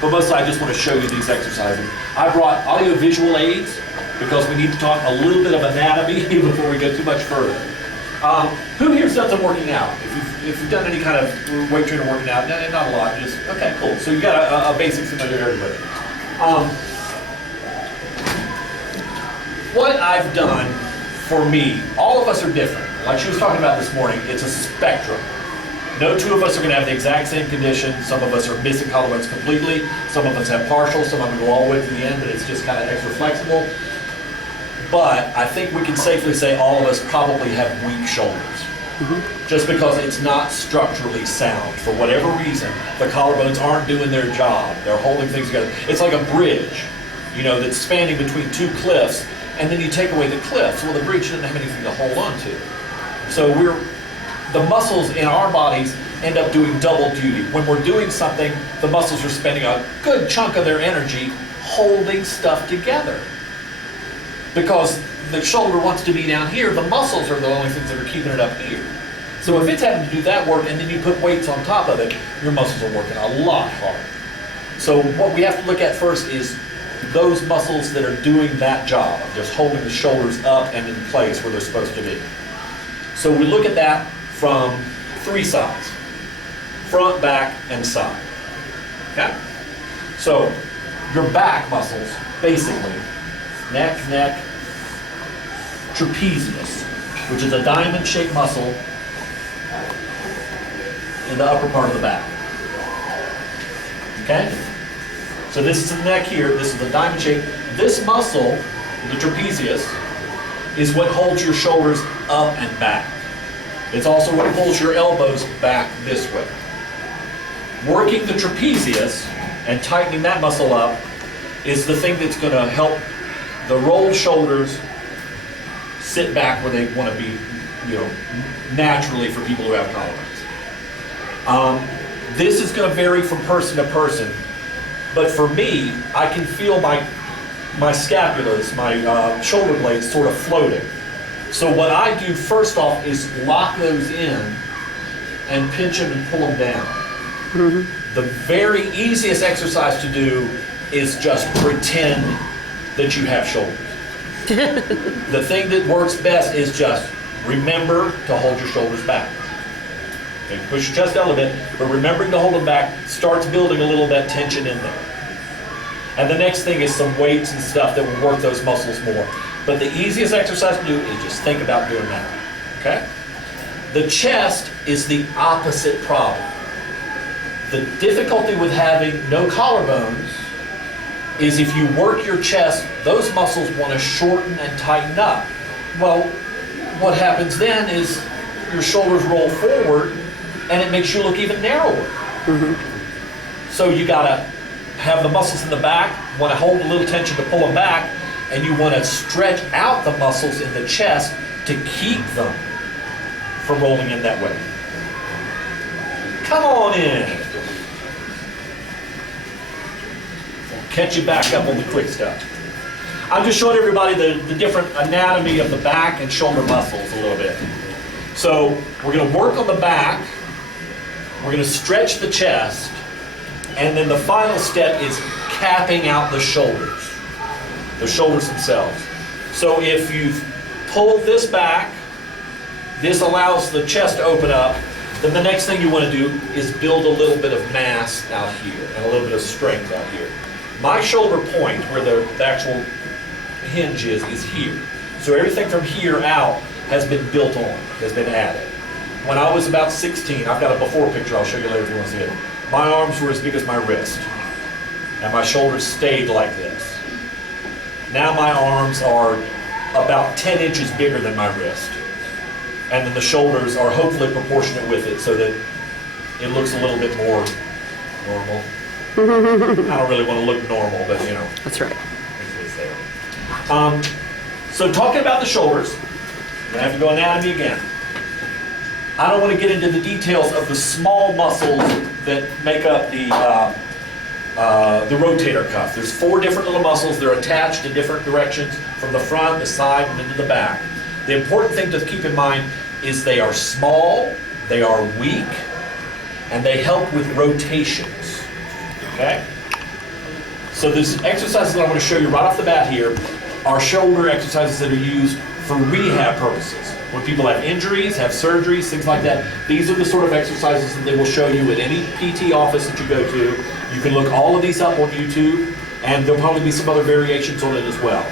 but mostly I just want to show you these exercises. I brought audio-visual aids because we need to talk a little bit of anatomy before we go too much further. Who here's done some working out? If you've done any kind of weight training working out, not a lot, just, okay, cool. So you got a basic familiarity with it. What I've done for me, all of us are different. Like she was talking about this morning, it's a spectrum. No two of us are going to have the exact same condition. Some of us are missing collarbones completely. Some of us have partial. Some of them go all the way to the end, but it's just kind of extra flexible. But I think we can safely say all of us probably have weak shoulders. Just because it's not structurally sound. For whatever reason, the collarbones aren't doing their job. They're holding things together. It's like a bridge, you know, that's spanning between two cliffs, and then you take away the cliffs. Well, the bridge doesn't have anything to hold on to. So the muscles in our bodies end up doing double duty. When we're doing something, the muscles are spending a good chunk of their energy holding stuff together. Because the shoulder wants to be down here, the muscles are the only things that are keeping it up here. So if it's having to do that work and then you put weights on top of it, your muscles are working a lot harder. So what we have to look at first is those muscles that are doing that job of just holding the shoulders up and in place where they're supposed to be. So we look at that from three sides: front, back, and side. Okay? So your back muscles, basically, neck, trapezius, which is a diamond-shaped muscle in the upper part of the back. Okay? So this is the neck here, this is the diamond shape. This muscle, the trapezius, is what holds your shoulders up and back. It's also what pulls your elbows back this way. Working the trapezius and tightening that muscle up is the thing that's going to help the rolled shoulders sit back where they want to be, you know, naturally for people who have collarbones. This is going to vary from person to person, but for me, I can feel my scapulas, my shoulder blades sort of floating. So what I do first off is lock those in and pinch them and pull them down. The very easiest exercise to do is just pretend that you have shoulders. The thing that works best is just remember to hold your shoulders back. Okay, push your chest out a little bit, but remembering to hold them back starts building a little bit of tension in there. And the next thing is some weights and stuff that will work those muscles more. But the easiest exercise to do is just think about doing that. Okay? The chest is the opposite problem. The difficulty with having no collarbones is if you work your chest, those muscles want to shorten and tighten up. Well, what happens then is your shoulders roll forward and it makes you look even narrower. So you got to have the muscles in the back, want to hold a little tension to pull them back, and you want to stretch out the muscles in the chest to keep them from rolling in that way. Come on in. Catch you back up on the quick stuff. I'm just showing everybody the different anatomy of the back and shoulder muscles a little bit. So we're going to work on the back, we're going to stretch the chest, and then the final step is capping out the shoulders themselves. So if you've pulled this back, this allows the chest to open up, then the next thing you want to do is build a little bit of mass out here and a little bit of strength out here. My shoulder point, where the actual hinge is here. So everything from here out has been built on, has been added. When I was about 16, I've got a before picture I'll show you later if you want to see it. My arms were as big as my wrist, and my shoulders stayed like this. Now my arms are about 10 inches bigger than my wrist, and then the shoulders are hopefully proportionate with it so that it looks a little bit more normal. I don't really want to look normal, but you know. That's right. It's there. So talking about the shoulders, I'm going to have to go anatomy again. I don't want to get into the details of the small muscles that make up the rotator cuff. There's 4 different little muscles. They're attached in different directions from the front, the side, and into the back. The important thing to keep in mind is they are small, they are weak, and they help with rotations. Okay? So these exercises that I'm going to show you right off the bat here are shoulder exercises that are used for rehab purposes. When people have injuries, have surgeries, things like that, these are the sort of exercises that they will show you at any PT office that you go to. You can look all of these up on YouTube, and there'll probably be some other variations on it as well.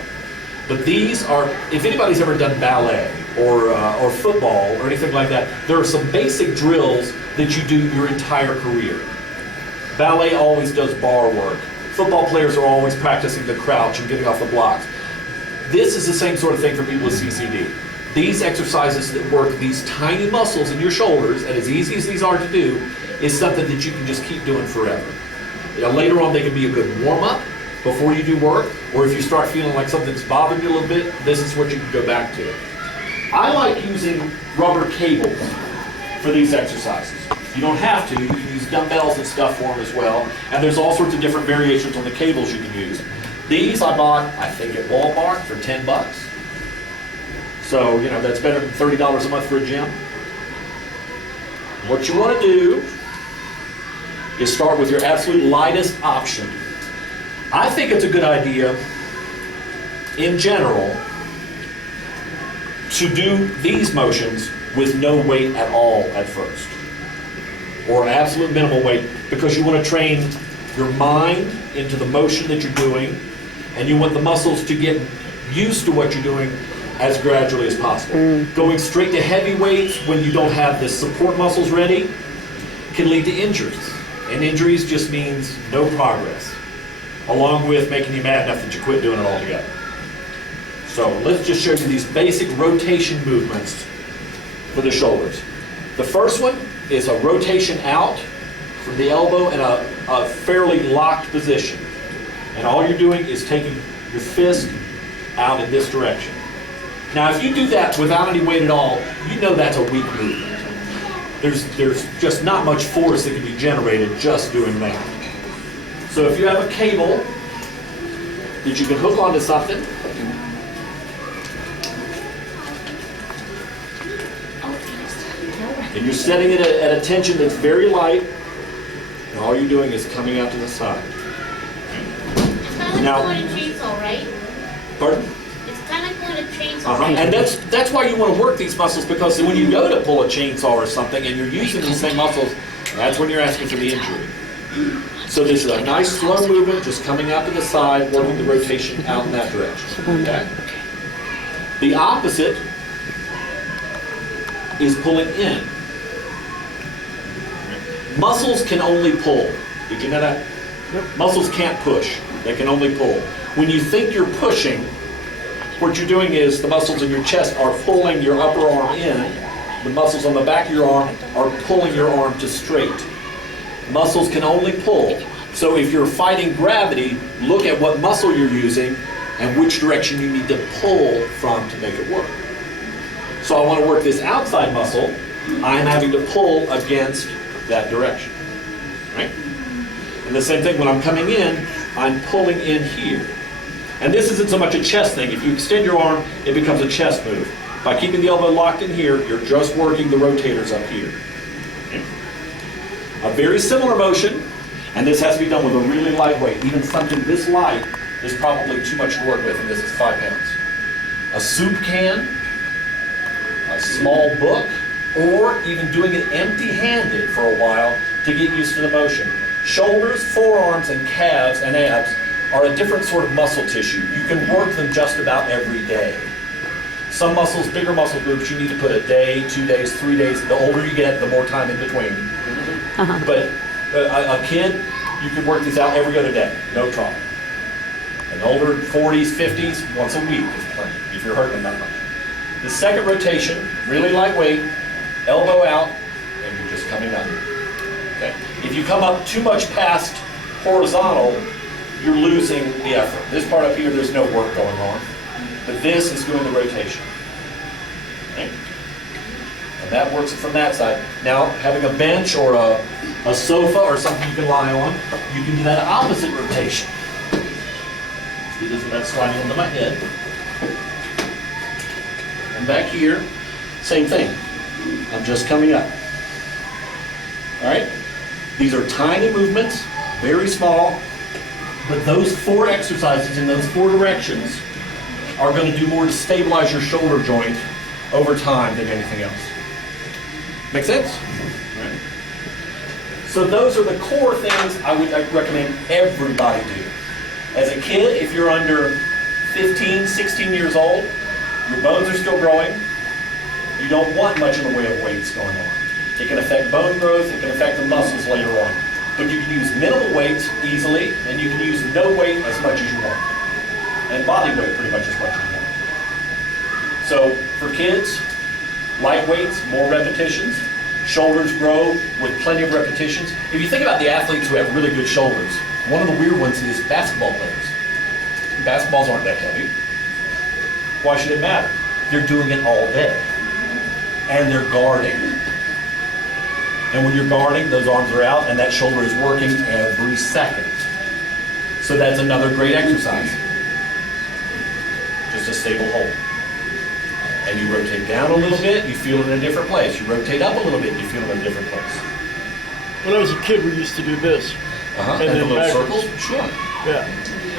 But these are, if anybody's ever done ballet or football or anything like that, there are some basic drills that you do your entire career. Ballet always does bar work. Football players are always practicing the crouch and getting off the blocks. This is the same sort of thing for people with CCD. These exercises that work these tiny muscles in your shoulders, and as easy as these are to do, is something that you can just keep doing forever. Later on, they can be a good warm-up before you do work, or if you start feeling like something's bothering you a little bit, this is what you can go back to. I like using rubber cables for these exercises. You don't have to. You can use dumbbells and stuff for them as well, and there's all sorts of different variations on the cables you can use. These I bought, I think, at Walmart for 10 bucks. So, that's better than $30 a month for a gym. What you want to do is start with your absolute lightest option. I think it's a good idea, in general, to do these motions with no weight at all at first, or absolute minimal weight, because you want to train your mind into the motion that you're doing, and you want the muscles to get used to what you're doing as gradually as possible. Going straight to heavy weights when you don't have the support muscles ready can lead to injuries. And injuries just means no progress, along with making you mad enough that you quit doing it altogether. So let's just show you these basic rotation movements for the shoulders. The first one is a rotation out from the elbow in a fairly locked position. And all you're doing is taking your fist out in this direction. Now, if you do that without any weight at all, you know that's a weak movement. There's just not much force that can be generated just doing that. So if you have a cable that you can hook onto something, and you're setting it at a tension that's very light, and all you're doing is coming out to the side. It's kind of like pulling a chainsaw, right? Pardon? It's kind of like pulling a chainsaw, right? And that's why you want to work these muscles, because when you go to pull a chainsaw or something and you're using these same muscles, that's when you're asking for the injury. So this is a nice slow movement, just coming out to the side, working the rotation out in that direction. Okay? The opposite is pulling in. Muscles can only pull. Did you know that? Muscles can't push. They can only pull. When you think you're pushing, what you're doing is the muscles in your chest are pulling your upper arm in. The muscles on the back of your arm are pulling your arm to straight. Muscles can only pull. So if you're fighting gravity, look at what muscle you're using and which direction you need to pull from to make it work. So I want to work this outside muscle. I'm having to pull against that direction. Right? And the same thing when I'm coming in, I'm pulling in here. And this isn't so much a chest thing. If you extend your arm, it becomes a chest move. By keeping the elbow locked in here, you're just working the rotators up here. Okay? A very similar motion, and this has to be done with a really light weight. Even something this light is probably too much to work with, and this is 5 pounds. A soup can, a small book, or even doing it empty-handed for a while to get used to the motion. Shoulders, forearms, and calves and abs are a different sort of muscle tissue. You can work them just about every day. Some muscles, bigger muscle groups, you need to put a day, 2 days, 3 days. The older you get, the more time in between. But a kid, you can work these out every other day, no problem. An older 40s, 50s, once a week is plenty, if you're hurting them that much. The second rotation, really lightweight, elbow out, and you're just coming up. Okay. If you come up too much past horizontal, you're losing the effort. This part up here, there's no work going on. But this is doing the rotation. Okay. And that works from that side. Now, having a bench or a sofa or something you can lie on, you can do that opposite rotation. Let's do this without sliding onto my head. And back here, same thing. I'm just coming up. All right? These are tiny movements, very small. But those 4 exercises in those 4 directions are going to do more to stabilize your shoulder joint over time than anything else. Make sense? Right. So those are the core things I would recommend everybody do. As a kid, if you're under 15, 16 years old, your bones are still growing, you don't want much in the way of weights going on. It can affect bone growth, it can affect the muscles later on. But you can use minimal weights easily, and you can use no weight as much as you want. And body weight pretty much as much as you want. So for kids, light weights, more repetitions. Shoulders grow with plenty of repetitions. If you think about the athletes who have really good shoulders, one of the weird ones is basketball players. Basketballs aren't that heavy. Why should it matter? They're doing it all day. And they're guarding. And when you're guarding, those arms are out and that shoulder is working every second. So that's another great exercise. Just a stable hold. And you rotate down a little bit, you feel it in a different place. You rotate up a little bit, you feel it in a different place. When I was a kid, we used to do this. And the little backwards. circles? Sure. Yeah.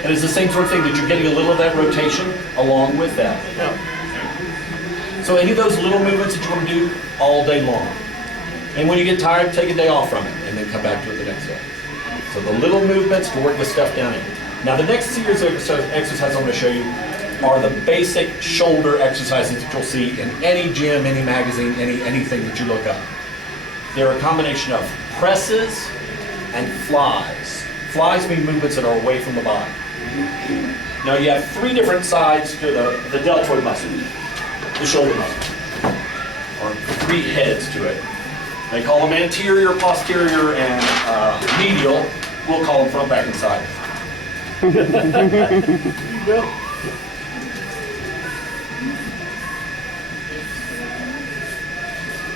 And it's the same sort of thing that you're getting a little of that rotation along with that. Yeah. So any of those little movements that you want to do all day long. And when you get tired, take a day off from it and then come back to it the next day. So the little movements to work the stuff down in. Now the next series of exercises I'm going to show you are the basic shoulder exercises that you'll see in any gym, any magazine, anything that you look up. They're a combination of presses and flies. Flies mean movements that are away from the body. Now you have 3 different sides to the deltoid muscle, the shoulder muscle, or 3 heads to it. They call them anterior, posterior, and medial. We'll call them front, back, and side. There you go.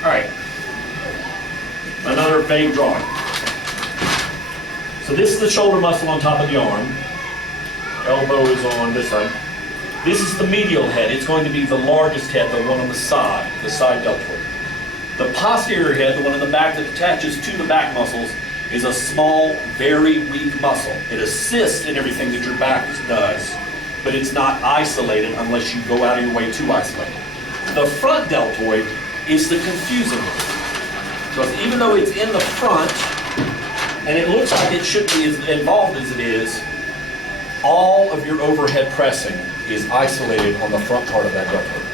All right, another vague drawing. So this is the shoulder muscle on top of the arm. Elbow is on this side. This is the medial head. It's going to be the largest head, the one on the side deltoid. The posterior head, the one in the back that attaches to the back muscles, is a small, very weak muscle. It assists in everything that your back does, but it's not isolated unless you go out of your way to isolate it. The front deltoid is the confusing one. Because even though it's in the front, and it looks like it shouldn't be as involved as it is, all of your overhead pressing is isolated on the front part of that deltoid.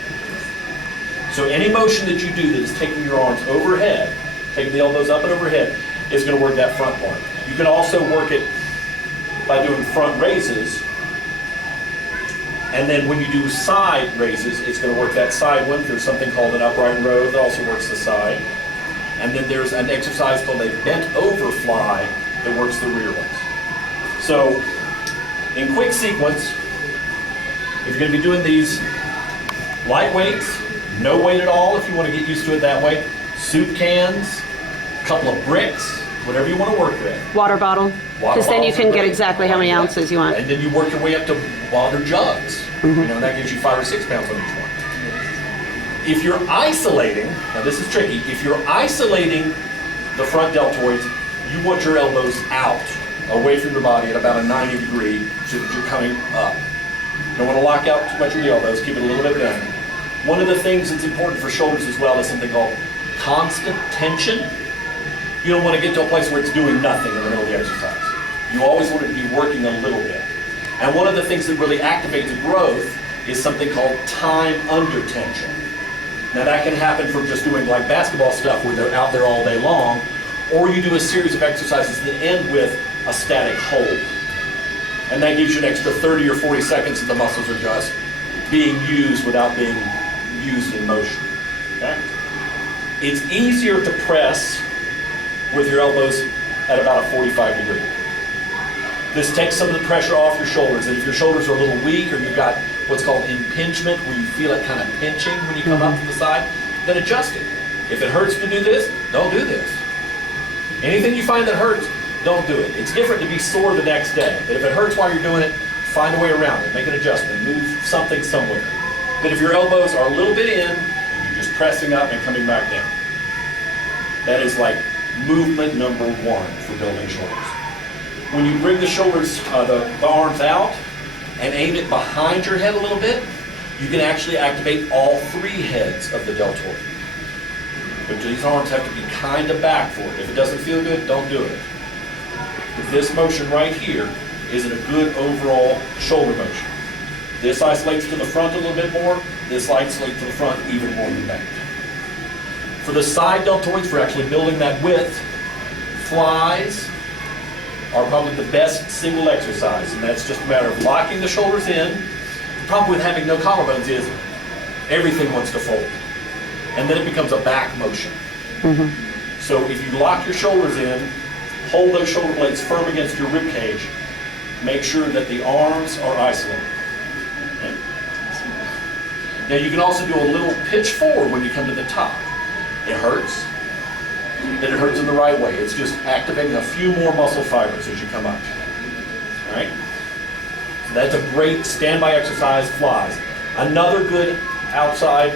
So any motion that you do that is taking your arms overhead, taking the elbows up and overhead, is going to work that front part. You can also work it by doing front raises. And then when you do side raises, it's going to work that side one. There's something called an upright row that also works the side. And then there's an exercise called a bent over fly that works the rear ones. So in quick sequence, if you're going to be doing these light weights, no weight at all if you want to get used to it that way, soup cans, a couple of bricks, whatever you want to work with. Water bottle, because then you can get exactly how many ounces you want. And then you work your way up to water jugs. You know, that gives you 5 or 6 pounds on each one. If you're isolating, now this is tricky, if you're isolating the front deltoids, you want your elbows out, away from your body at about a 90 degree so that you're coming up. You don't want to lock out too much of the elbows, keep it a little bit down. One of the things that's important for shoulders as well is something called constant tension. You don't want to get to a place where it's doing nothing in the middle of the exercise. You always want it to be working a little bit. And one of the things that really activates growth is something called time under tension. Now that can happen from just doing like basketball stuff where they're out there all day long, or you do a series of exercises that end with a static hold. And that gives you an extra 30 or 40 seconds that the muscles are just being used without being used in motion. Okay? It's easier to press with your elbows at about a 45 degree. This takes some of the pressure off your shoulders. And if your shoulders are a little weak or you've got what's called impingement, where you feel it kind of pinching when you come up from the side, then adjust it. If it hurts to do this, don't do this. Anything you find that hurts, don't do it. It's different to be sore the next day. But if it hurts while you're doing it, find a way around it. Make an adjustment. Move something somewhere. But if your elbows are a little bit in, and you're just pressing up and coming back down. That is like movement number 1 for building shoulders. when you bring the shoulders, the arms out and aim it behind your head a little bit, you can actually activate all 3 heads of the deltoid. But these arms have to be kind of back for it. If it doesn't feel good, don't do it. But this motion right here isn't a good overall shoulder motion. This isolates to the front a little bit more. This isolates to the front even more than back. For the side deltoids, for actually building that width, flies are probably the best single exercise, and that's just a matter of locking the shoulders in. The problem with having no collarbones is everything wants to fold, and then it becomes a back motion. So if you lock your shoulders in, hold those shoulder blades firm against your rib cage, make sure that the arms are isolated. Okay. Now you can also do a little pitch forward when you come to the top. It hurts, and it hurts in the right way. It's just activating a few more muscle fibers as you come up. All right? So that's a great standby exercise, flies. Another good outside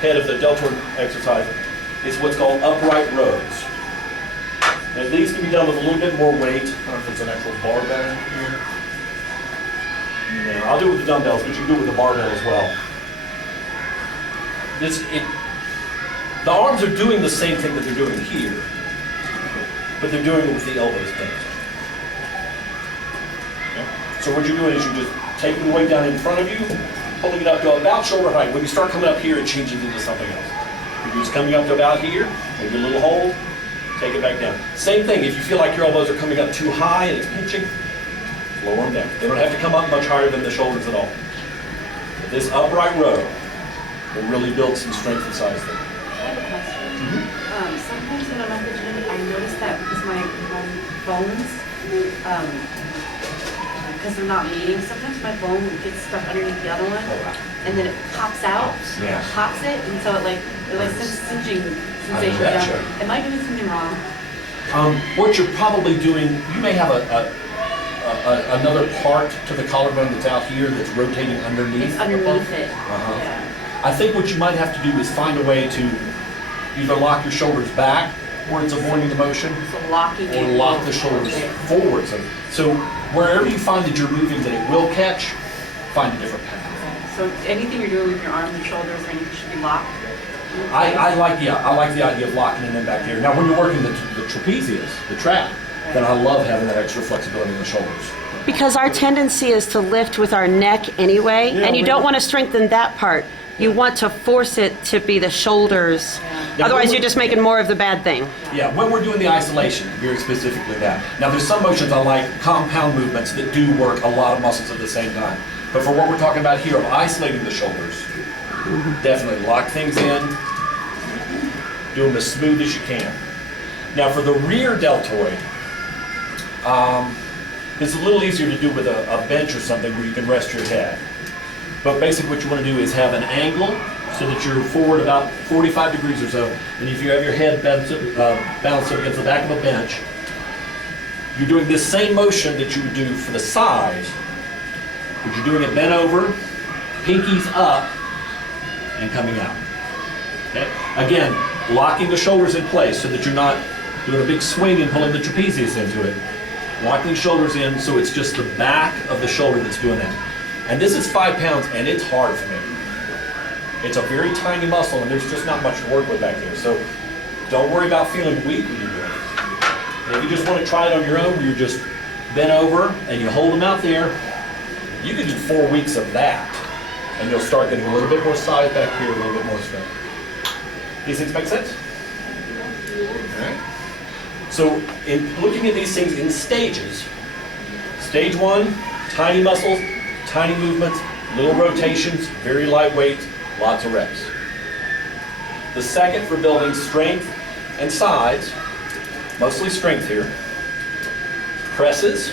head of the deltoid exercise is what's called upright rows. Now these can be done with a little bit more weight. I don't know if there's an actual barbell in here. No, I'll do it with the dumbbells, but you can do it with the barbell as well. The arms are doing the same thing that they're doing here, but they're doing it with the elbows bent. Okay? So what you're doing is you're just taking the weight down in front of you, holding it up to about shoulder height. When you start coming up here, it changes into something else. You're just coming up to about here, maybe a little hold, take it back down. Same thing, if you feel like your elbows are coming up too high and it's pinching, lower them down. They don't have to come up much higher than the shoulders at all. But this upright row will really build some strength and size there. I have a question. Sometimes when I'm at the gym, I notice that because my bones, because they're not meeting, sometimes my bone gets stuck underneath the other one, and then it pops out, Yeah. pops it, and so it sends singeing sensation betcha. down. Am I doing something wrong? What you're probably doing, you may have another part to the collarbone that's out here that's rotating underneath. It's underneath it. Uh-huh. Yeah. I think what you might have to do is find a way to either lock your shoulders back where it's avoiding the motion, So locking or it. lock the shoulders forward. So wherever you find that you're moving that it will catch, find a different path. So anything you're doing with your arms and shoulders or anything should be locked? I like the idea of locking it in back here. Now when you're working the trapezius, the trap, then I love having that extra flexibility in the shoulders. Because our tendency is to lift with our neck anyway, Yeah, and you we- don't want to strengthen that part. You want to force it to be the shoulders. Yeah, Otherwise, when you're just making more of the bad thing. Yeah, when we're doing the isolation, very specifically that. Now there's some motions I like, compound movements that do work a lot of muscles at the same time. But for what we're talking about here of isolating the shoulders, definitely lock things in, do them as smooth as you can. Now for the rear deltoid, it's a little easier to do with a bench or something where you can rest your head. But basically what you want to do is have an angle so that you're forward about 45 degrees or so. And if you have your head balanced up against the back of a bench, you're doing this same motion that you would do for the side, but you're doing it bent over, pinkies up, and coming out. Okay? Again, locking the shoulders in place so that you're not doing a big swing and pulling the trapezius into it. Locking the shoulders in so it's just the back of the shoulder that's doing that. And this is 5 pounds, and it's hard for me. It's a very tiny muscle, and there's just not much to work with back there. So don't worry about feeling weak when you do it. And if you just want to try it on your own, where you're just bent over and you hold them out there, you can do 4 weeks of that, and you'll start getting a little bit more size back here, a little bit more strength. These things make sense? All right. So in looking at these things in stages, stage 1, tiny muscles, tiny movements, little rotations, very lightweight, lots of reps. The second for building strength and size, mostly strength here, presses,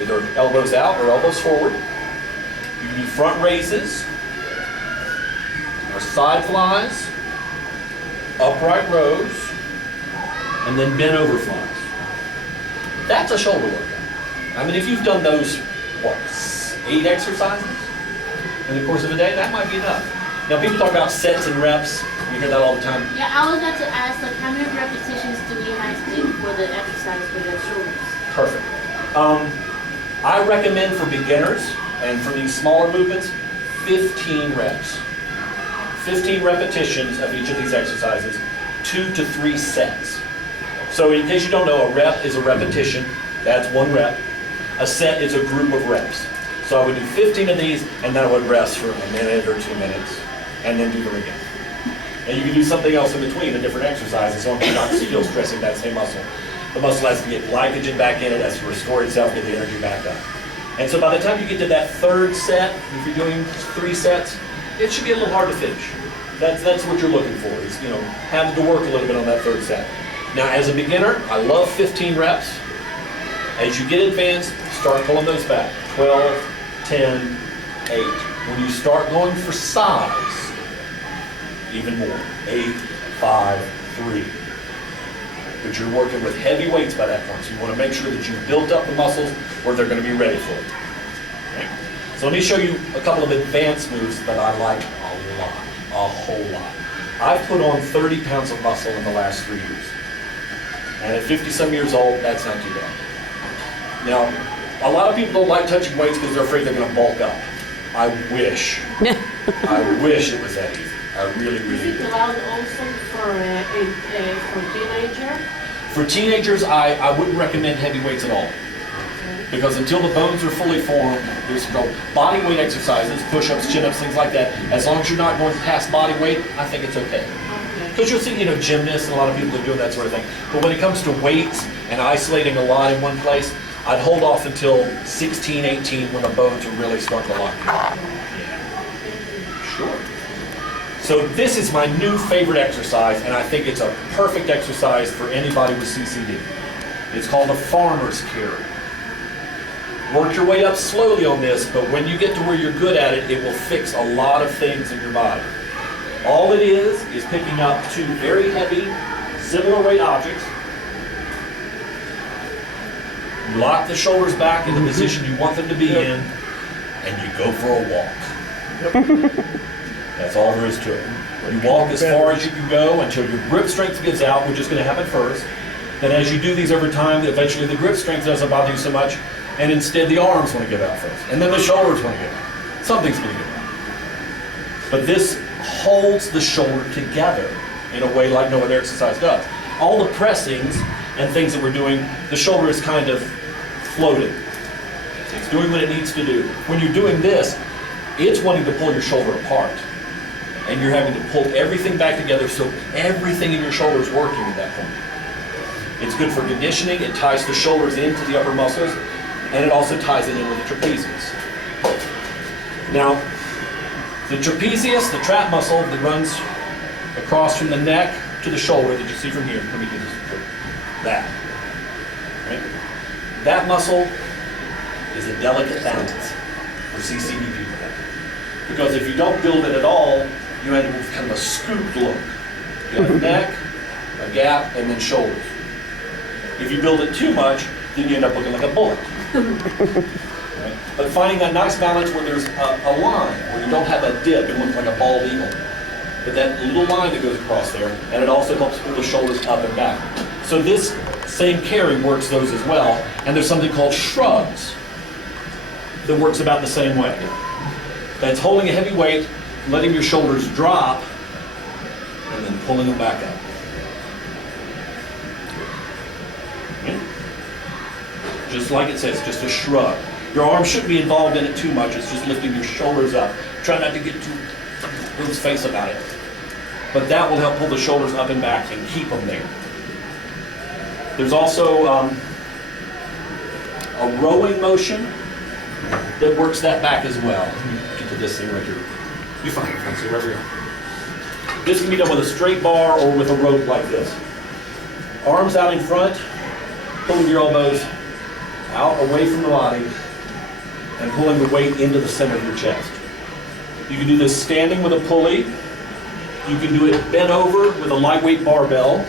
either elbows out or elbows forward. You can do front raises, or side flies, upright rows, and then bent over flies. That's a shoulder workout. I mean, if you've done those, 8 exercises in the course of a day, that might be enough. Now, people talk about sets and reps. You hear that all the time. Yeah, I was about to ask, like, how many repetitions do we have to do for the exercise for the shoulders? Perfect. I recommend for beginners and for these smaller movements, 15 reps. 15 repetitions of each of these exercises, 2 to 3 sets. So in case you don't know, a rep is a repetition. That's 1 rep. A set is a group of reps. So I would do 15 of these, and then I would rest for a minute or 2 minutes, and then do them again. And you can do something else in between, a different exercise, as long as you're not still stressing that same muscle. The muscle has to get glycogen back in it, has to restore itself, get the energy back up. And so by the time you get to that 3rd set, if you're doing 3 sets, it should be a little hard to finish. That's what you're looking for, is, you know, having to work a little bit on that 3rd set. Now, as a beginner, I love 15 reps. As you get advanced, start pulling those back. 12, 10, 8. When you start going for size, even more. 8, 5, 3. But you're working with heavy weights by that point, so you want to make sure that you've built up the muscles where they're going to be ready for it. Okay? So let me show you a couple of advanced moves that I like a lot, a whole lot. I've put on 30 pounds of muscle in the last 3 years. And at 50-some years old, that's not too bad. Now, a lot of people don't like touching weights because they're afraid they're going to bulk up. I wish. I wish it was that easy. I really, really Is do. it allowed also for teenager? For teenagers, I wouldn't recommend heavy weights at all. Because until the bones are fully formed, there's no body weight exercises, push-ups, chin-ups, things like that. As long as you're not going past body weight, I think it's okay. Because you'll see, you know, gymnasts and a lot of people are doing that sort of thing. But when it comes to weights and isolating a lot in one place, I'd hold off until 16, 18 when the bones are really starting to lock in. Yeah. Sure. So this is my new favorite exercise, and I think it's a perfect exercise for anybody with CCD. It's called a farmer's carry. Work your way up slowly on this, but when you get to where you're good at it, it will fix a lot of things in your body. All it is picking up 2 very heavy, similar weight objects. You lock the shoulders back in the position you want them to be in, and you go for a walk. That's all there is to it. You walk as far as you can go until your grip strength gives out, which is going to happen first. Then as you do these over time, eventually the grip strength doesn't bother you so much, and instead the arms want to give out first. And then the shoulders want to give out. Something's going to give out. But this holds the shoulder together in a way like no other exercise does. All the pressings and things that we're doing, the shoulder is kind of floating. It's doing what it needs to do. When you're doing this, it's wanting to pull your shoulder apart. And you're having to pull everything back together so everything in your shoulder is working at that point. It's good for conditioning. It ties the shoulders into the upper muscles, and it also ties it in with the trapezius. Now, the trapezius, the trap muscle that runs across from the neck to the shoulder that you see from here. Let me do this. That. Right? That muscle is a delicate balance for CCD people. Because if you don't build it at all, you end up with kind of a scooped look. You have a neck, a gap, and then shoulders. If you build it too much, then you end up looking like a bullet. Right? But finding that nice balance where there's a line, where you don't have a dip and look like a bald eagle. But that little line that goes across there, and it also helps pull the shoulders up and back. So this same carry works those as well, and there's something called shrugs that works about the same way. That's holding a heavy weight, letting your shoulders drop, and then pulling them back up. Okay? Just like it says, just a shrug. Your arm shouldn't be involved in it too much, it's just lifting your shoulders up. Try not to get too loose face about it. But that will help pull the shoulders up and back and keep them there. There's also a rowing motion that works that back as well. Let me get to this thing right here. You're fine, so wherever you are. This can be done with a straight bar or with a rope like this. Arms out in front, pulling your elbows out away from the body, and pulling the weight into the center of your chest. You can do this standing with a pulley. You can do it bent over with a lightweight barbell.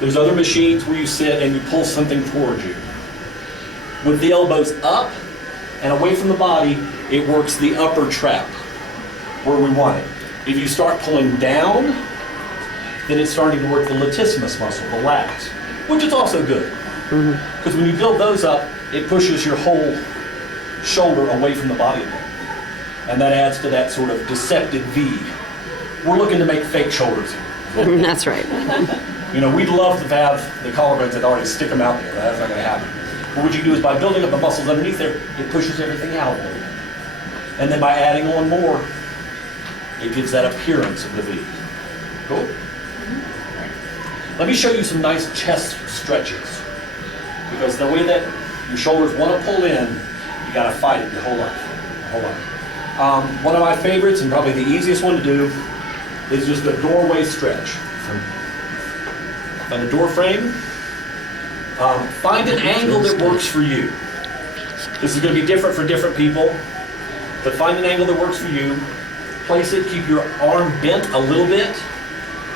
There's other machines where you sit and you pull something towards you. With the elbows up and away from the body, it works the upper trap where we want it. If you start pulling down, then it's starting to work the latissimus muscle, the lats, which is also good. Because when you build those up, it pushes your whole shoulder away from the body a bit. And that adds to that sort of deceptive V. We're looking to make fake shoulders here. That's right. You know, we'd love to have the collarbones that already stick them out there. That's not going to happen. But what you do is by building up the muscles underneath there, it pushes everything out a little bit. And then by adding on more, it gives that appearance of the V. Cool? All right. Let me show you some nice chest stretches. Because the way that your shoulders want to pull in, you got to fight it your whole life. One of my favorites, and probably the easiest one to do, is just a doorway stretch. Find a door frame. Find an angle that works for you. This is going to be different for different people, but find an angle that works for you. Place it, keep your arm bent a little bit,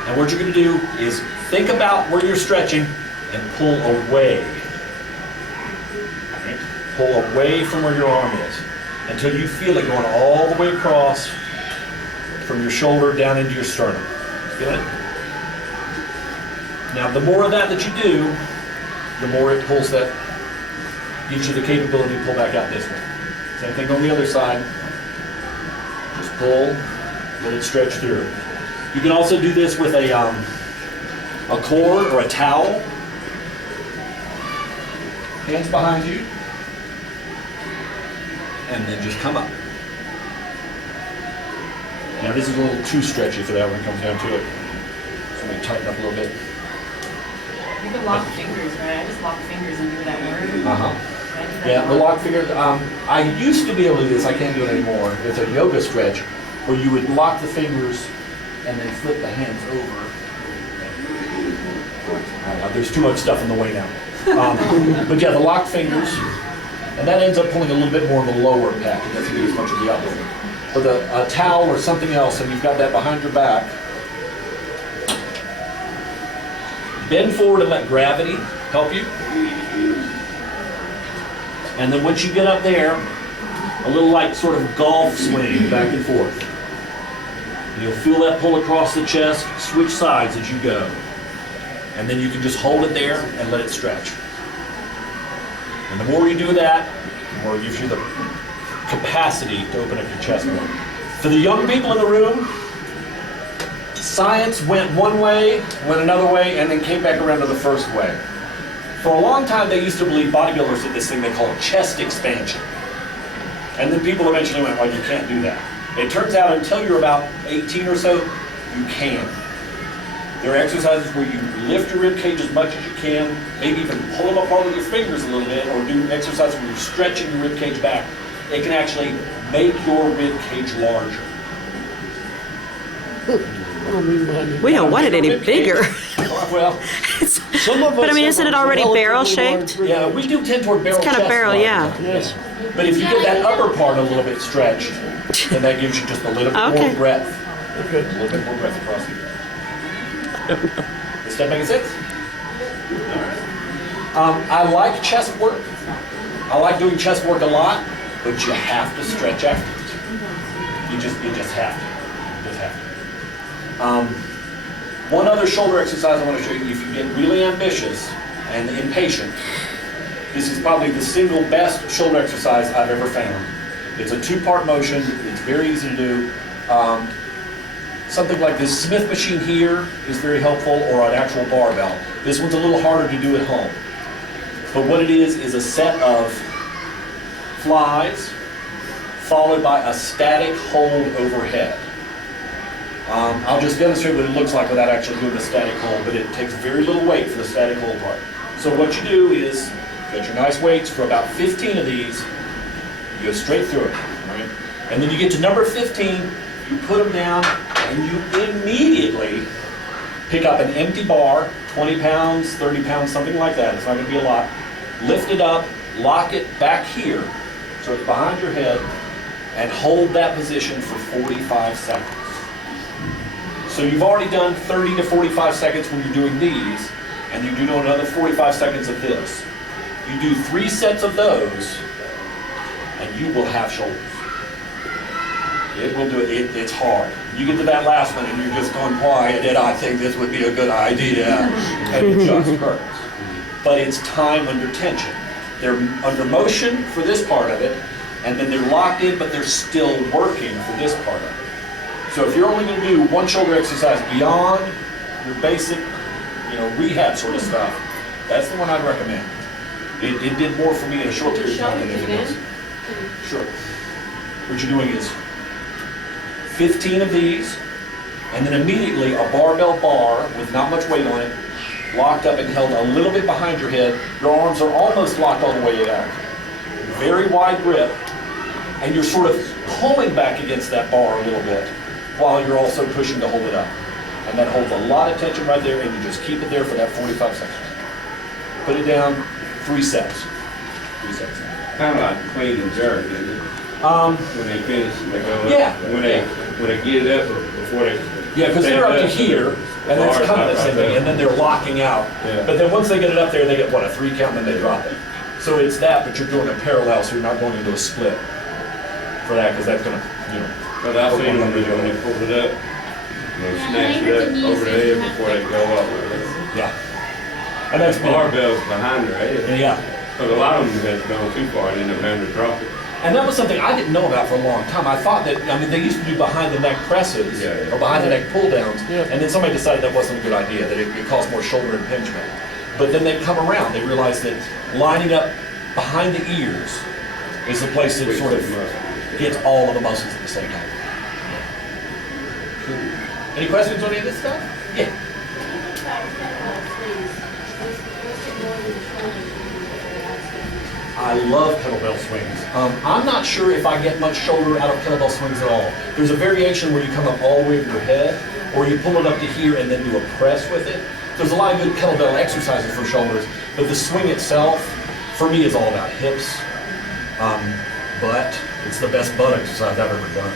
and what you're going to do is think about where you're stretching and pull away. Right? Pull away from where your arm is until you feel it going all the way across from your shoulder down into your sternum. Feel it? Now, the more of that you do, the more it pulls that, gives you the capability to pull back out this way. Same thing on the other side. Just pull, let it stretch through. You can also do this with a cord or a towel. Hands behind you. And then just come up. Now this is a little too stretchy for that when it comes down to it. So let me tighten up a little bit. You can lock fingers, right? I just lock fingers and do that word. Uh-huh. Right? Does that Yeah, the work? lock finger, I used to be able to do this, I can't do it anymore. It's a yoga stretch where you would lock the fingers and then flip the hands over. There's too much stuff in the way now. But yeah, the locked fingers, and that ends up pulling a little bit more of the lower back. It doesn't do as much of the upper. With a towel or something else, and you've got that behind your back, bend forward and let gravity help you. And then once you get up there, a little like sort of golf swing back and forth. And you'll feel that pull across the chest, switch sides as you go. And then you can just hold it there and let it stretch. And the more you do that, the more it gives you the capacity to open up your chest more. For the young people in the room, science went one way, went another way, and then came back around to the first way. For a long time, they used to believe bodybuilders did this thing they call chest expansion. And then people eventually went, well, you can't do that. It turns out until you're about 18 or so, you can. There are exercises where you lift your rib cage as much as you can, maybe even pull them apart with your fingers a little bit, or do exercises where you're stretching your rib cage back. It can actually make your rib cage larger. We don't want it any Rib cage- bigger. Well, Some of us But I mean, have isn't a it already relatively barrel-shaped? large yeah, we do tend toward barrel It's kind of chest barrel, a lot yeah. of the time. Yes. But if you get that upper part a little bit stretched, then that gives you just a little bit Okay. more breadth. Okay. A little bit more breadth across here. Does that make sense? All right. I like chest work. I like doing chest work a lot, but you have to stretch afterwards. You just have to. You just have to. One other shoulder exercise I want to show you. If you get really ambitious and impatient, this is probably the single best shoulder exercise I've ever found. It's a two-part motion. It's very easy to do. Something like this Smith machine here is very helpful, or an actual barbell. This one's a little harder to do at home. But what it is a set of flies followed by a static hold overhead. I'll just demonstrate what it looks like without actually doing the static hold, but it takes very little weight for the static hold part. So what you do is, get your nice weights for about 15 of these, you go straight through it, right? And then you get to number 15, you put them down, and you immediately pick up an empty bar, 20 pounds, 30 pounds, something like that. It's not going to be a lot. Lift it up, lock it back here, so it's behind your head, and hold that position for 45 seconds. So you've already done 30 to 45 seconds when you're doing these, and you do another 45 seconds of this. You do 3 sets of those, and you will have shoulders. It will do it. It's hard. You get to that last one, and you're just going, why did I think this would be a good idea? And it just hurts. but it's time under tension. They're under motion for this part of it, and then they're locked in, but they're still working for this part of it. So if you're only going to do one shoulder exercise beyond your basic, rehab sort of stuff, that's the one I'd recommend. It did more for me in a short period of time than anything else. Sure. What you're doing is 15 of these, and then immediately a barbell bar with not much weight on it, locked up and held a little bit behind your head. Your arms are almost locked all the way out. Very wide grip, and you're sort of pulling back against that bar a little bit while you're also pushing to hold it up. And that holds a lot of tension right there, and you just keep it there for that 45 seconds. Put it down, 3 sets. 3 sets. Kind of like clean and jerk, isn't it? When they finish, they go up. Yeah. When they get it up before they. Yeah, because they're up to here, and that's kind of the same thing, and then they're locking out. Yeah. But then once they get it up there, they get, a 3 count, and then they drop it. So it's that, but you're doing it parallel, so you're not going into a split for that, because that's going to, But I see them when they pull it up, they snatch it up over the head before they go up. Yeah. And that's Barbells behind their head. Yeah. But a lot of them have gone too far and end up having to drop it. And that was something I didn't know about for a long time. I thought that, they used to do behind the neck presses, or behind the neck pull downs, and then somebody decided that wasn't a good idea, that it caused more shoulder impingement. But then they come around, they realized that lining up behind the ears is the place that sort of gets all of the muscles at the same time. Any questions on any of this stuff? Yeah. I love kettlebell swings. I'm not sure if I get much shoulder out of kettlebell swings at all. There's a variation where you come up all the way to your head, or you pull it up to here and then do a press with it. There's a lot of good kettlebell exercises for shoulders, but the swing itself, for me, is all about hips, butt. It's the best butt exercise I've ever done.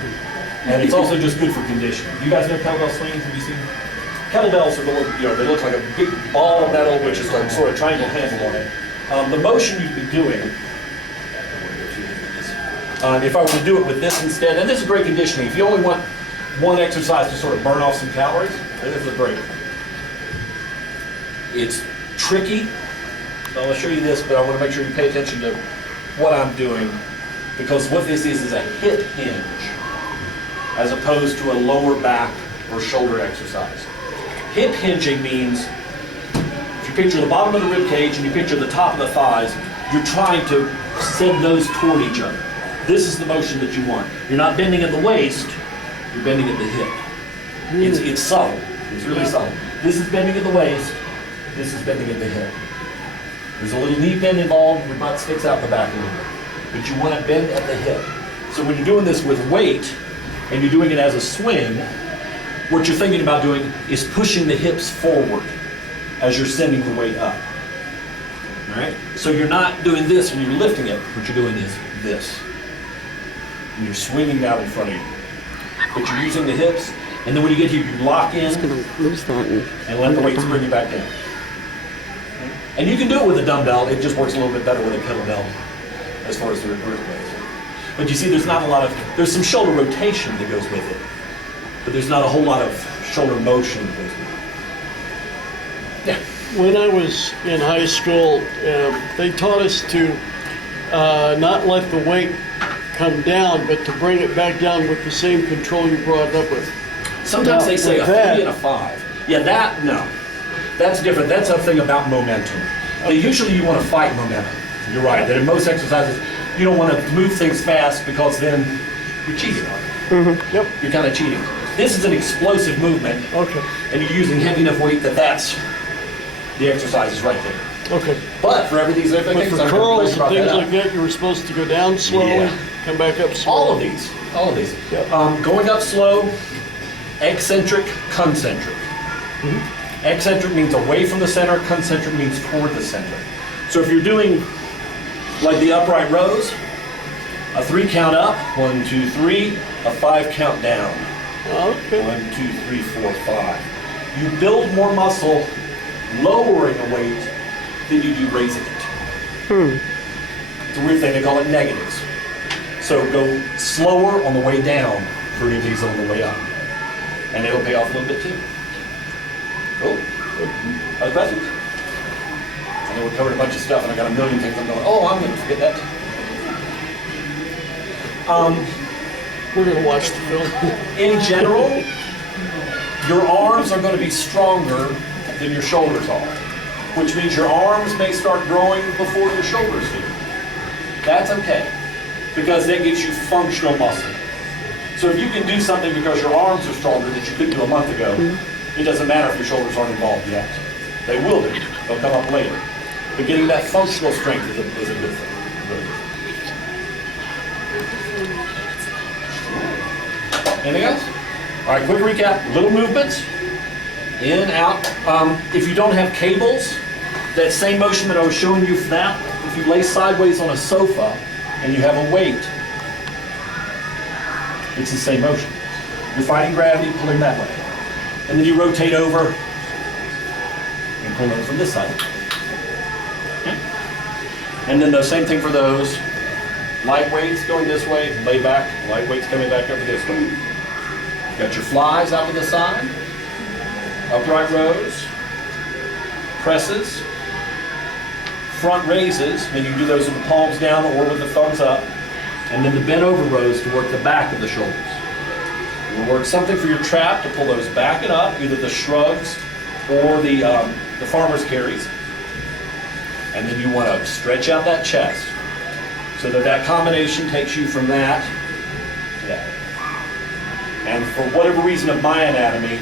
And it's also just good for conditioning. You guys know kettlebell swings? Have you seen them? Kettlebells are they look like a big ball of metal, which is like sort of triangle handle on it. The motion you'd be doing, if I were to do it with this instead, and this is great conditioning. If you only want one exercise to sort of burn off some calories, this is great. It's tricky. I'll show you this, but I want to make sure you pay attention to what I'm doing, because what this is a hip hinge as opposed to a lower back or shoulder exercise. Hip hinging means, if you picture the bottom of the rib cage and you picture the top of the thighs, you're trying to send those toward each other. This is the motion that you want. You're not bending at the waist, you're bending at the hip. It's subtle. It's really subtle. This is bending at the waist, this is bending at the hip. There's a little knee bend involved, your butt sticks out the back a little bit. But you want to bend at the hip. So when you're doing this with weight, and you're doing it as a swing, what you're thinking about doing is pushing the hips forward as you're sending the weight up. All right? So you're not doing this when you're lifting it. What you're doing is this. And you're swinging out in front of you. But you're using the hips, and then when you get here, you lock in Just gonna lose that and let the weights bring you back down. And you can do it with a dumbbell. It just works a little bit better with a kettlebell as far as the grip goes. But you see, there's some shoulder rotation that goes with it, but there's not a whole lot of shoulder motion that goes with it. Yeah. When I was in high school, they taught us to not let the weight come down, but to bring it back down with the same control you brought it up with. Sometimes they say a with that- 3 and a 5. Yeah, no. That's different. That's a thing about momentum. Usually you want to fight momentum. You're right, that in most exercises, you don't want to move things fast because then you're cheating. Yep. You're kind of cheating. This is an explosive movement, Okay. and you're using heavy enough weight that's the exercise is right there. Okay. But for every these other But things, for I'm gonna curls place and about things that like up. that, you were supposed to go down slowly, Yeah. come back up slowly. All of these. Yep. Going up slow, eccentric, concentric. Eccentric means away from the center, concentric means toward the center. So if you're doing like the upright rows, a 3 count up, 1, 2, 3, a 5 count down. Okay. 1, 2, 3, 4, 5. You build more muscle lowering a weight than you do raising it. It's a weird thing, they call it negatives. So go slower on the way down for any of these on the way up. And it'll pay off a little bit too. Cool. Other questions? and we're covering a bunch of stuff, and I got a million things I'm going, oh, I'm going to forget that. We're gonna watch the film. In general, your arms are going to be stronger than your shoulders are, which means your arms may start growing before your shoulders do. That's okay, because that gives you functional muscle. So if you can do something because your arms are stronger that you couldn't do a month ago, it doesn't matter if your shoulders aren't involved yet. They will be. They'll come up later. But getting that functional strength is a good thing. Really good. Anything else? All right, quick recap. Little movements. In, out. If you don't have cables, that same motion that I was showing you for that, if you lay sideways on a sofa and you have a weight, it's the same motion. You're fighting gravity, pulling that way. And then you rotate over and pull in from this side. Okay. And then the same thing for those. Light weights going this way, lay back, light weights coming back over this way. Got your flies out to the side, upright rows, presses, front raises, and you do those with the palms down or with the thumbs up, and then the bent over rows to work the back of the shoulders. You'll work something for your trap to pull those back and up, either the shrugs or the farmer's carries. And then you want to stretch out that chest so that that combination takes you from that to that. And for whatever reason of my anatomy,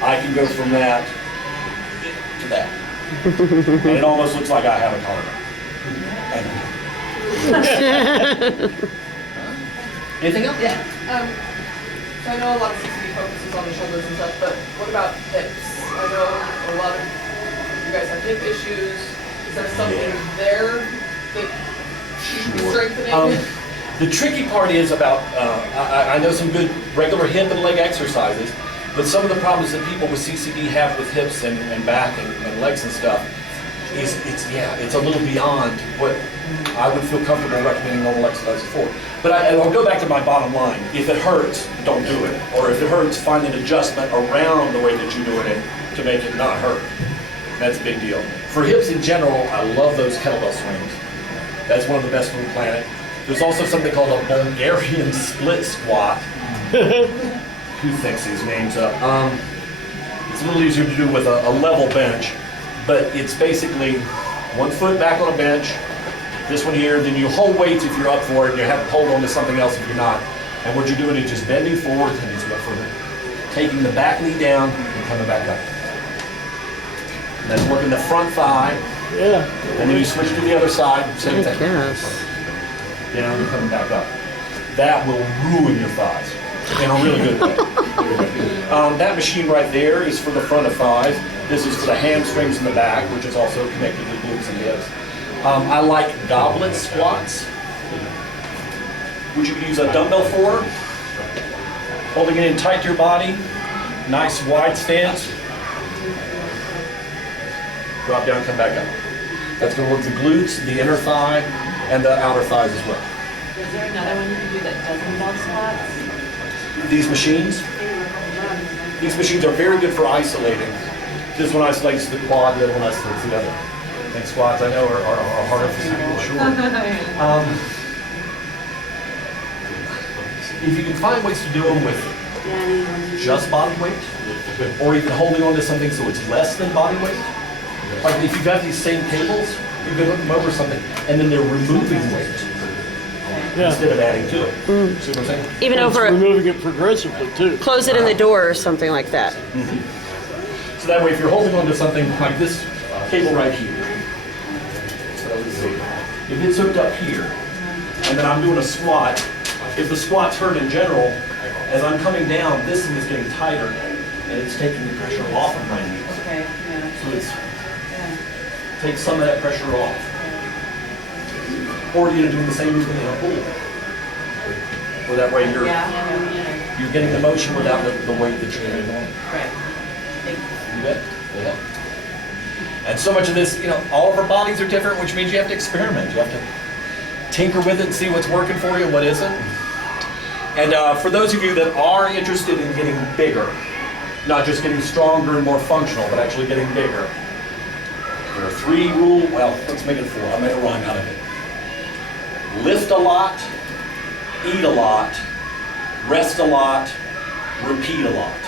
I can go from that to that. And it almost looks like I have a collarbone. Anything else? Yeah. So I know a lot of CCD focuses on the shoulders and stuff, but what about hips? I know a lot of you guys have hip issues. Is there something there that you should be strengthening? The tricky part is about, I know some good regular hip and leg exercises, but some of the problems that people with CCD have with hips and back and legs and stuff is it's a little beyond what I would feel comfortable recommending normal exercises for. But I'll go back to my bottom line. If it hurts, don't do it. Or if it hurts, find an adjustment around the way that you're doing it to make it not hurt. That's a big deal. For hips in general, I love those kettlebell swings. That's one of the best on the planet. There's also something called a Bulgarian split squat. Who thinks these names up? It's a little easier to do with a level bench, but it's basically 1 foot back on a bench, this one here, then you hold weights if you're up for it, and you have to hold on to something else if you're not. And what you're doing is just bending forward, and it's up further, taking the back knee down and coming back up. And that's working the front thigh. Yeah. And then you switch to the other side, same thing. Yes. Down and coming back up. That will ruin your thighs in a really good way. That machine right there is for the front of thighs. This is for the hamstrings in the back, which is also connected to the glutes and hips. I like goblet squats, which you can use a dumbbell for, holding it in tight to your body, nice wide stance. Drop down, come back up. That's going to work the glutes, the inner thigh, and the outer thighs as well. Is there another one you can do that doesn't involve squats? These machines are very good for isolating. This one isolates the quad, the other one isolates the other. And squats, I know, are harder for some people, sure. If you can find ways to do them with just body weight, or even holding on to something so it's less than body weight, like if you've got these same cables, you can hook them over something, and then they're removing weight instead of adding to it. See what I'm saying? Even It's over, removing it progressively too. close it in the door or something like that. So that way, if you're holding on to something like this cable right here, so let's see, if it's hooked up here, and then I'm doing a squat, if the squats hurt in general, as I'm coming down, this thing is getting tighter, and it's taking the pressure off of my knees. Okay, yeah. So it's takes some of that pressure off. Or you're doing the same movement in a pool. Or that way you're getting the motion without the weight that you're getting on. Right. You bet. Yeah. And so much of this, all of our bodies are different, which means you have to experiment. You have to tinker with it and see what's working for you and what isn't. And for those of you that are interested in getting bigger, not just getting stronger and more functional, but actually getting bigger, There are 3 rules, well, let's make it 4. I'll make a rhyme out of it. Lift a lot, eat a lot, rest a lot, repeat a lot.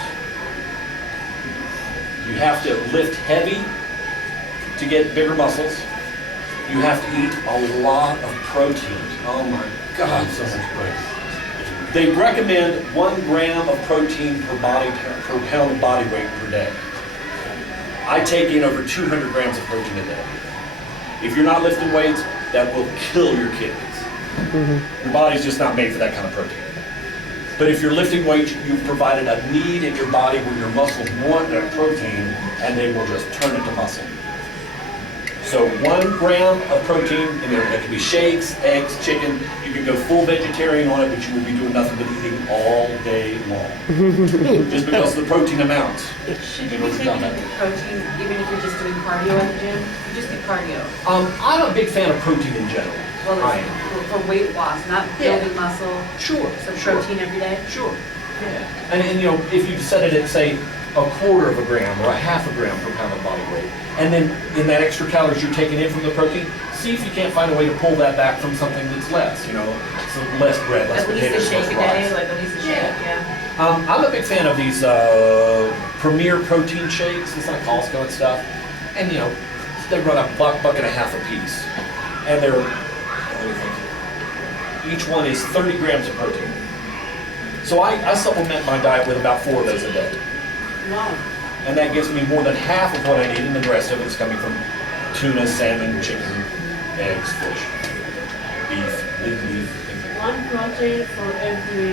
You have to lift heavy to get bigger muscles. You have to eat a lot of protein. Oh my God, so much protein. They recommend 1 gram of protein per pound of body weight per day. I take in over 200 grams of protein a day. If you're not lifting weights, that will kill your kidneys. Your body's just not made for that kind of protein. But if you're lifting weights, you've provided a need in your body where your muscles want that protein, and they will just turn it to muscle. So 1 gram of protein, and that can be shakes, eggs, chicken. You can go full vegetarian on it, but you would be doing nothing but eating all day long. Just because of the protein amounts. Should you In be order to taking combat it. protein even if you're just doing cardio at the gym? You just do cardio. I'm a big fan of protein in general. Well, I it's am. for weight loss, not Yeah. building muscle. Sure. So sure. protein every day? Sure. Yeah. And you know, if you set it at, say, 1/4 gram or 1/2 gram per pound of body weight, and then in that extra calories you're taking in from the protein, see if you can't find a way to pull that back from something that's less, you know, some less bread, less At least a potatoes, shake less a rice. day, like at least a shake, yeah. I'm a big fan of these Premier protein shakes. It's like Costco and stuff. And you know, they run a buck and a half a piece. And they're, let me think. Each one is 30 grams of protein. So I supplement my diet with about 4 of those a day. Wow. And that gives me more than half of what I need, and the rest of it is coming from tuna, salmon, chicken, eggs, fish, beef, lean beef, things like that. 1 protein for every.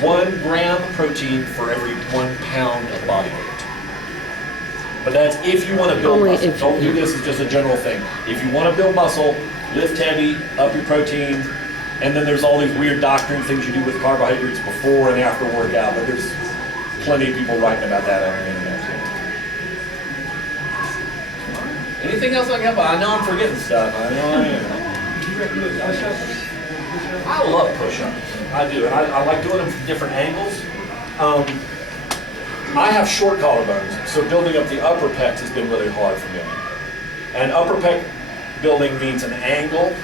1 gram protein for every 1 pound of body weight. But that's if you want to build Only muscle. if- Don't do this as just a general thing. If you want to build muscle, lift heavy, up your protein, and then there's all these weird doctrine things you do with carbohydrates before and after workout, but there's plenty of people writing about that on the internet too. Anything else I can help? I know I'm forgetting stuff. I know I am. I love push-ups. I do, and I like doing them from different angles. I have short collarbones, so building up the upper pecs has been really hard for me. And upper pec building means an angle.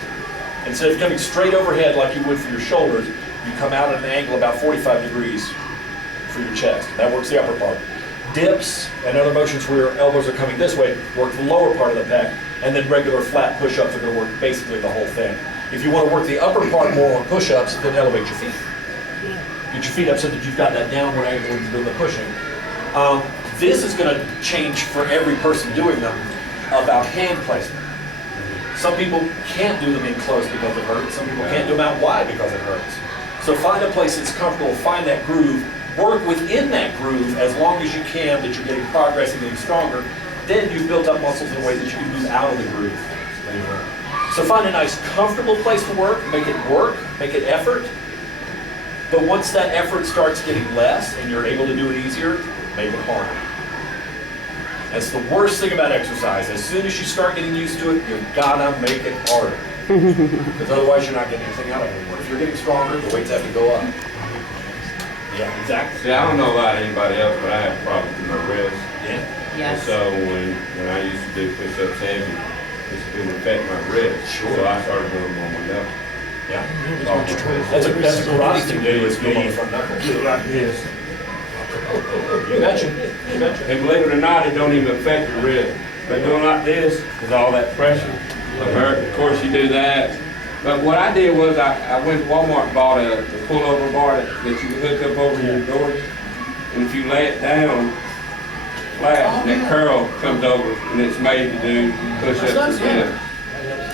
Instead of coming straight overhead like you would for your shoulders, you come out at an angle about 45 degrees for your chest. That works the upper part. Dips and other motions where your elbows are coming this way work the lower part of the pec, and then regular flat push-ups are going to work basically the whole thing. If you want to work the upper part more on push-ups, then elevate your feet. Get your feet up so that you've got that downward angle when you're doing the pushing. This is going to change for every person doing them about hand placement. Some people can't do them in close because it hurts. Some people can't do them out wide because it hurts. So find a place that's comfortable, find that groove, work within that groove as long as you can, that you're getting progress and getting stronger. Then you've built up muscles in a way that you can move out of the groove later on. So find a nice, comfortable place to work, make it effort. But once that effort starts getting less and you're able to do it easier, make it harder. That's the worst thing about exercise. As soon as you start getting used to it, you gotta make it harder. Because otherwise you're not getting anything out of it anymore. If you're getting stronger, the weights have to go up. Yeah, exactly. See, I don't know about anybody else, but I have problems with my wrist. Yeah. And Yes. so when I used to do push-ups heavy, it's going to affect my wrist. Sure. So I started doing them on my knuckle. Yeah. Off my wrist. That's a karate thing to do, is go on the front knuckles. Like this. You betcha. You betcha. And believe it or not, it don't even affect your wrist. But doing like this, with all that pressure, it hurt. Of course, you do that. But what I did was I went to Walmart and bought a pullover bar that you can hook up over your door. And if you lay it down flat, that curl comes over, and it's made to do push-ups again.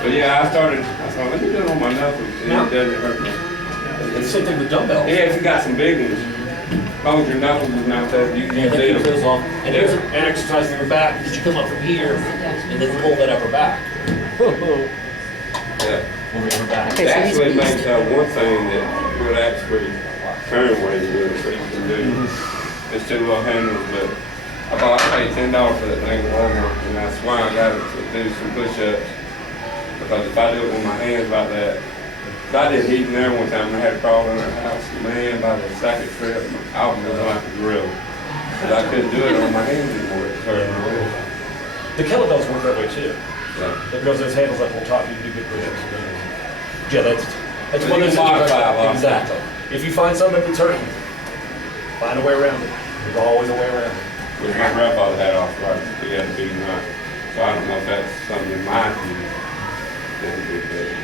But yeah, I thought, let me do it on my knuckles, and it doesn't hurt me. It's the same thing with dumbbells. Yeah, if you got some big ones, as long as your knuckles is not that, you can Yeah, use they keep those them. long. And there's an exercise for your back that you come up from here and then pull that upper back. Yeah. Over your back. It actually makes one thing that would actually turn weight really, so you can do. It's two little handles, but I paid $10 for that thing at Walmart, and I swear I got it to do some push-ups. Because if I do it with my hands like that, I did heat in there one time and I had to crawl in our house. Man, by the second trip, I was like a grill. Because I couldn't do it on my hands anymore. It hurt my wrist. The kettlebells work that way too. Yeah. Because there's handles up on top, you can do good push-ups. Yeah, that's But one you of those can modify a lot. Exactly. If you find something that's hurting, find a way around it. There's always a way around it. Which my grandfather had arthritis, he had a big nut. So I don't know if that's something in mind for you.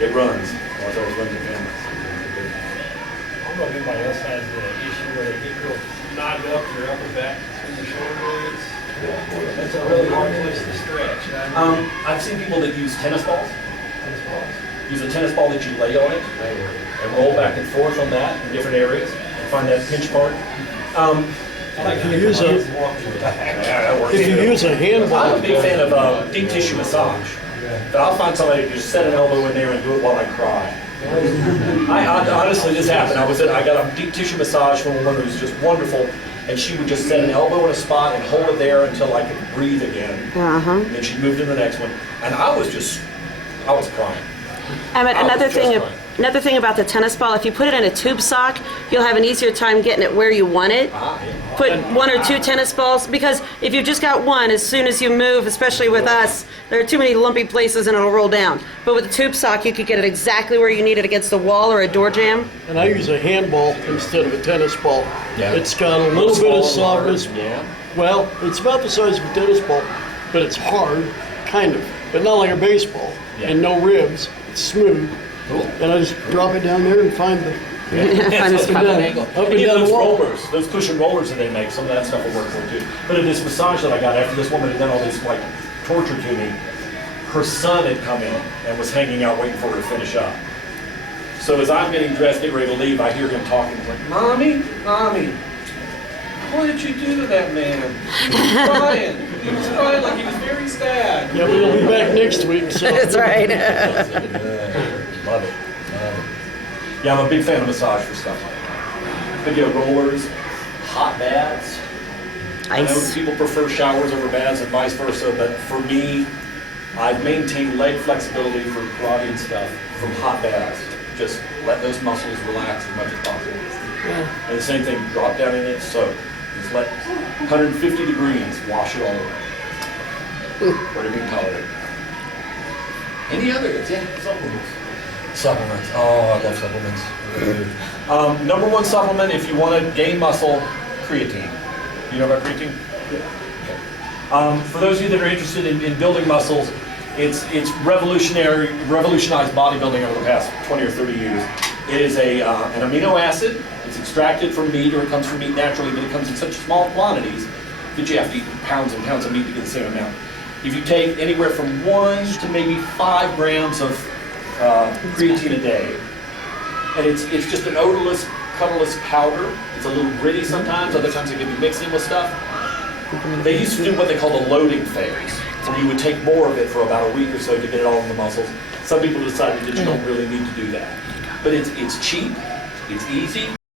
It runs. It always runs in families. I don't know if anybody else has the issue where they get real knotted up your upper back between your shoulder blades. That's a really hard place to stretch. I've seen people that use tennis balls. Tennis balls. Use a tennis ball that you lay on it and roll back and forth on that in different areas and find that pinch part. If you use a, That works. if you use a I'm a handball, big fan of deep tissue massage. But I'll find somebody to just set an elbow in there and do it while I cry. I honestly, this happened. I got a deep tissue massage from a woman who was just wonderful, and she would just set an elbow in a spot and hold it there until I could breathe again. And then she'd move to the next one, and I was crying. Emmett, I was another just thing, fine. another thing about the tennis ball, if you put it in a tube sock, you'll have an easier time getting it where you want it. Put 1 or 2 tennis balls, because if you've just got one, as soon as you move, especially with us, there are too many lumpy places and it'll roll down. But with a tube sock, you could get it exactly where you need it against the wall or a door jamb. and I use a handball instead of a tennis ball. Yeah. It's got a little bit of smaller, softness. yeah. Well, it's about the size of a tennis ball, but it's hard, kind of, but not like a baseball. Yeah. And no ribs. It's smooth. Cool. And I just drop it down there and find the Find a spot. up and Any of down those the wall. rollers, those cushion rollers that they make, some of that stuff will work for it too. But in this massage that I got after this woman had done all this like torture to me, her son had come in and was hanging out waiting for her to finish up. So as I'm getting dressed, getting ready to leave, I hear him talking. He's like, "Mommy, Mommy, what did you do to that man? He was crying. He was crying like he was very sad." Yeah, but he'll be back next week, so. That's right. Love it. Yeah, I'm a big fan of massage for stuff like that. Video rollers, hot baths. I know Ice. people prefer showers over baths and vice versa, but for me, I've maintained leg flexibility for karate and stuff from hot baths. Just let those muscles relax as much as possible. And the same thing, drop down in it, so just let 150 degrees wash it all away. Whatever you can tolerate. Any others? Yeah, supplements. Supplements. Oh, I love supplements. Number one supplement, if you want to gain muscle, creatine. You know about creatine? Okay. For those of you that are interested in building muscles, it's revolutionized bodybuilding over the past 20 or 30 years. It is an amino acid. It's extracted from meat, or it comes from meat naturally, but it comes in such small quantities that you have to eat pounds and pounds of meat to get the same amount. If you take anywhere from 1 to maybe 5 grams of creatine a day, and it's just an odorless, colorless powder. It's a little gritty sometimes. Other times it can be mixed in with stuff. They used to do what they call the loading phase, where you would take more of it for about a week or so to get it all in the muscles. Some people decided that you don't really need to do that. But it's cheap, it's easy,